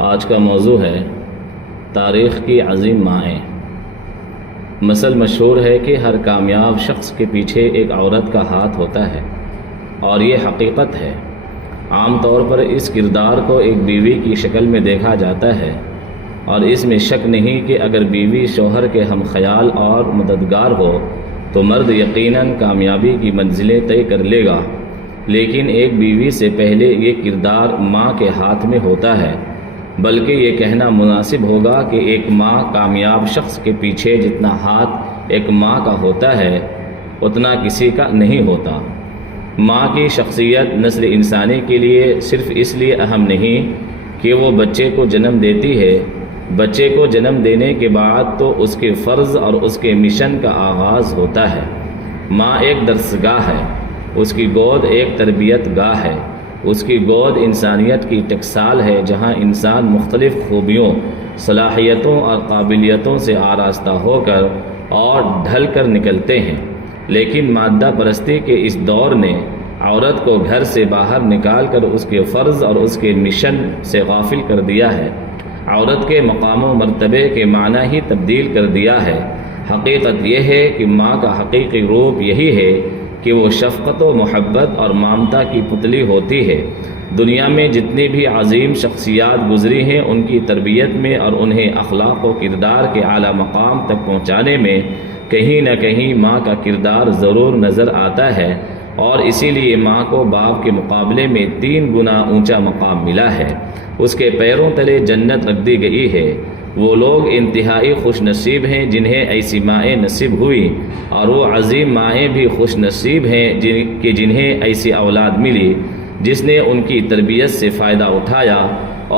آج کا موضوع ہے تاریخ کی عظیم مائیں۔ مثل مشہور ہے کہ ہر کامیاب شخص کے پیچھے ایک عورت کا ہاتھ ہوتا ہے، اور یہ حقیقت ہے۔ عام طور پر اس کردار کو ایک بیوی کی شکل میں دیکھا جاتا ہے، اور اس میں شک نہیں کہ اگر بیوی شوہر کے ہم خیال اور مددگار ہو تو مرد یقیناً کامیابی کی منزلیں طے کر لے گا۔ لیکن ایک بیوی سے پہلے یہ کردار ماں کے ہاتھ میں ہوتا ہے، بلکہ یہ کہنا مناسب ہوگا کہ ایک ماں کامیاب شخص کے پیچھے جتنا ہاتھ ایک ماں کا ہوتا ہے اتنا کسی کا نہیں ہوتا۔ ماں کی شخصیت نسل انسانی کے لیے صرف اس لیے اہم نہیں کہ وہ بچے کو جنم دیتی ہے، بچے کو جنم دینے کے بعد تو اس کے فرض اور اس کے مشن کا آغاز ہوتا ہے۔ ماں ایک درسگاہ ہے، اس کی گود ایک تربیت گاہ ہے، اس کی گود انسانیت کی ٹکسال ہے جہاں انسان مختلف خوبیوں، صلاحیتوں اور قابلیتوں سے آراستہ ہو کر اور ڈھل کر نکلتے ہیں۔ لیکن مادہ پرستی کے اس دور نے عورت کو گھر سے باہر نکال کر اس کے فرض اور اس کے مشن سے غافل کر دیا ہے، عورت کے مقام و مرتبے کے معنی ہی تبدیل کر دیا ہے۔ حقیقت یہ ہے کہ ماں کا حقیقی روپ یہی ہے کہ وہ شفقت و محبت اور ممتا کی پتلی ہوتی ہے۔ دنیا میں جتنی بھی عظیم شخصیات گزری ہیں ان کی تربیت میں اور انہیں اخلاق و کردار کے اعلیٰ مقام تک پہنچانے میں کہیں نہ کہیں ماں کا کردار ضرور نظر آتا ہے، اور اسی لیے ماں کو باپ کے مقابلے میں 3 گنا اونچا مقام ملا ہے۔ اس کے پیروں تلے جنت رکھ دی گئی ہے۔ وہ لوگ انتہائی خوش نصیب ہیں جنہیں ایسی مائیں نصیب ہوئی، اور وہ عظیم مائیں بھی خوش نصیب ہیں کہ جنہیں ایسی اولاد ملی جس نے ان کی تربیت سے فائدہ اٹھایا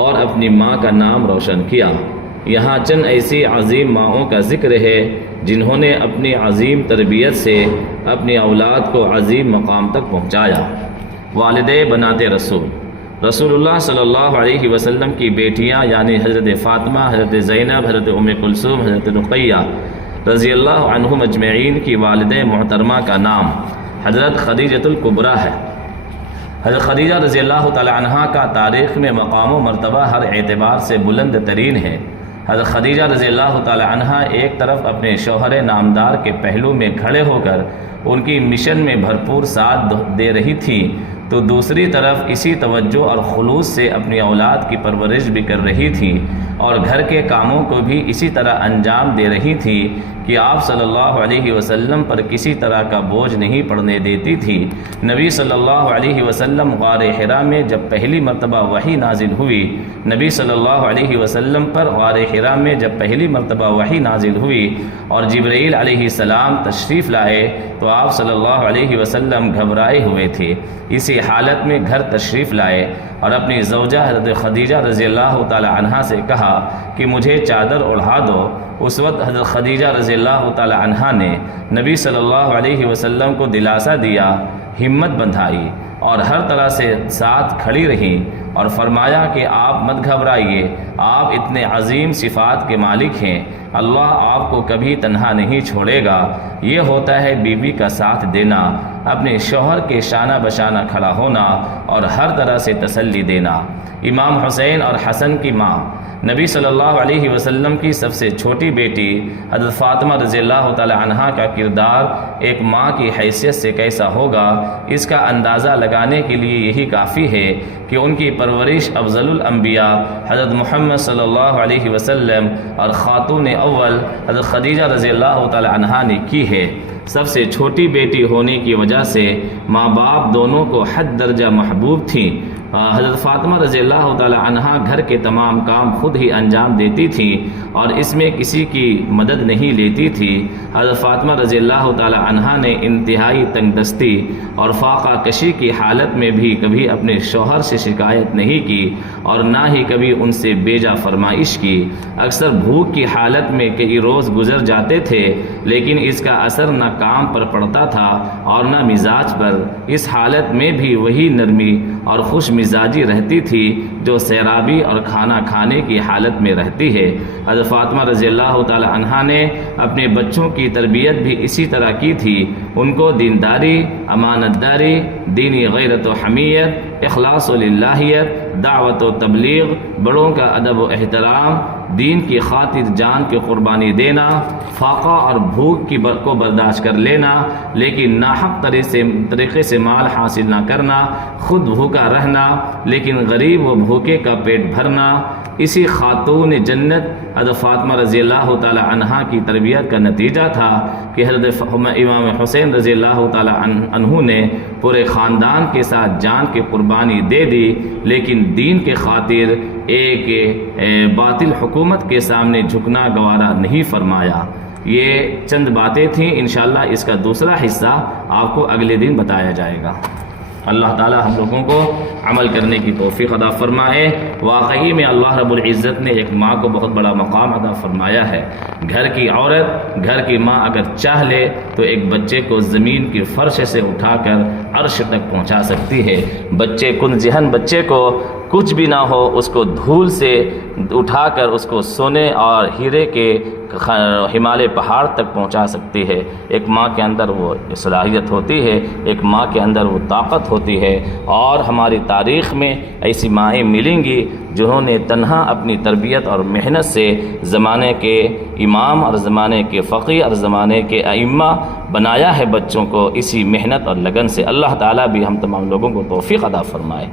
اور اپنی ماں کا نام روشن کیا۔ یہاں چند ایسی عظیم ماؤں کا ذکر ہے جنہوں نے اپنی عظیم تربیت سے اپنی اولاد کو عظیم مقام تک پہنچایا۔ والدے بنات رسول اللہ صلی اللہ علیہ وسلم کی بیٹیاں یعنی حضرت فاطمہ، حضرت زینب، حضرت ام کلثوم، حضرت رقیہ رضی اللہ عنہم اجمعین کی والدہ محترمہ کا نام حضرت خدیجۃ الکبریٰ ہے۔ حضرت خدیجہ رضی اللہ تعالی عنہا کا تاریخ میں مقام و مرتبہ ہر اعتبار سے بلند ترین ہے۔ حضرت خدیجہ رضی اللہ تعالی عنہا ایک طرف اپنے شوہر نامدار کے پہلو میں کھڑے ہو کر ان کی مشن میں بھرپور ساتھ دے رہی تھی، تو دوسری طرف اسی توجہ اور خلوص سے اپنی اولاد کی پرورش بھی کر رہی تھی، اور گھر کے کاموں کو بھی اسی طرح انجام دے رہی تھی کہ آپ صلی اللہ علیہ وسلم پر کسی طرح کا بوجھ نہیں پڑنے دیتی تھی۔ نبی صلی اللہ علیہ وسلم غار حرا میں جب پہلی مرتبہ وحی نازل ہوئی، نبی صلی اللہ علیہ وسلم پر غار حرا میں جب پہلی مرتبہ وحی نازل ہوئی اور جبرائیل علیہ السلام تشریف لائے تو آپ صلی اللہ علیہ وسلم گھبرائے ہوئے تھے۔ اسی حالت میں گھر تشریف لائے اور اپنی زوجہ حضرت خدیجہ رضی اللہ تعالی عنہا سے کہا کہ مجھے چادر اوڑھا دو۔ اس وقت حضرت خدیجہ رضی اللہ تعالی عنہا نے نبی صلی اللہ علیہ وسلم کو دلاسا دیا، ہمت بندھائی اور ہر طرح سے ساتھ کھڑی رہیں اور فرمایا کہ آپ مت گھبرائیے، آپ اتنے عظیم صفات کے مالک ہیں، اللہ آپ کو کبھی تنہا نہیں چھوڑے گا۔ یہ ہوتا ہے بیوی کا ساتھ دینا، اپنے شوہر کے شانہ بشانہ کھڑا ہونا اور ہر طرح سے تسلی دینا۔ امام حسین اور حسن کی ماں نبی صلی اللہ علیہ وسلم کی سب سے چھوٹی بیٹی حضرت فاطمہ رضی اللہ تعالی عنہا کا کردار ایک ماں کی حیثیت سے کیسا ہوگا، اس کا اندازہ لگانے کے لیے یہی کافی ہے کہ ان کی پرورش افضل الانبیاء حضرت محمد صلی اللہ علیہ وسلم اور خاتون اول حضرت خدیجہ رضی اللہ تعالی عنہا نے کی ہے۔ سب سے چھوٹی بیٹی ہونے کی وجہ سے ماں باپ دونوں کو حد درجہ محبوب تھیں۔ حضرت فاطمہ رضی اللہ تعالی عنہا گھر کے تمام کام خود ہی انجام دیتی تھی اور اس میں کسی کی مدد نہیں لیتی تھی۔ حضرت فاطمہ رضی اللہ تعالی عنہا نے انتہائی تنگ دستی اور فاقہ کشی کی حالت میں بھی کبھی اپنے شوہر سے شکایت نہیں کی اور نہ ہی کبھی ان سے بیجا فرمائش کی۔ اکثر بھوک کی حالت میں کئی روز گزر جاتے تھے، لیکن اس کا اثر نہ کام پر پڑتا تھا اور نہ مزاج پر۔ اس حالت میں بھی وہی نرمی اور خوش مزاجی رہتی تھی جو سیرابی اور کھانا کھانے کی حالت میں رہتی ہے۔ حضرت فاطمہ رضی اللہ تعالی عنہا نے اپنے بچوں کی تربیت بھی اسی طرح کی تھی۔ ان کو دینداری، امانت داری، دینی غیرت و حمیت، اخلاص و للہیت، دعوت و تبلیغ، بڑوں کا ادب و احترام، دین کی خاطر جان کی قربانی دینا، فاقہ اور بھوک کو برداشت کر لینا، لیکن ناحق طریقے سے مال حاصل نہ کرنا، خود بھوکا رہنا لیکن غریب و بھوکے کا پیٹ بھرنا، اسی خاتون جنت حضرت فاطمہ رضی اللہ تعالی عنہا کی تربیت کا نتیجہ تھا کہ حضرت امام حسین رضی اللہ تعالی عنہ نے پورے خاندان کے ساتھ جان کی قربانی دے دی، لیکن دین کے خاطر ایک باطل حکومت کے سامنے جھکنا گوارا نہیں فرمایا۔ یہ چند باتیں تھیں، انشاءاللہ اس کا دوسرا حصہ آپ کو اگلے دن بتایا جائے گا۔ اللہ تعالی ہم لوگوں کو عمل کرنے کی توفیق عطا فرمائے۔ واقعی میں اللہ رب العزت نے ایک ماں کو بہت بڑا مقام عطا فرمایا ہے۔ گھر کی عورت، گھر کی ماں اگر چاہ لے تو ایک بچے کو زمین کی فرش سے اٹھا کر عرش تک پہنچا سکتی ہے۔ بچے کن ذہن بچے کو کچھ بھی نہ ہو، اس کو دھول سے اٹھا کر اس کو سونے اور ہیرے کے ہمالیہ پہاڑ تک پہنچا سکتی ہے۔ ایک ماں کے اندر وہ صلاحیت ہوتی ہے، ایک ماں کے اندر وہ طاقت ہوتی ہے، اور ہماری تاریخ میں ایسی مائیں ملیں گی جنہوں نے تنہا اپنی تربیت اور محنت سے زمانے کے امام اور زمانے کے فقیہ اور زمانے کے ائمہ بنایا ہے بچوں کو، اسی محنت اور لگن سے۔ اللہ تعالیٰ بھی ہم تمام لوگوں کو توفیق عطا فرمائے۔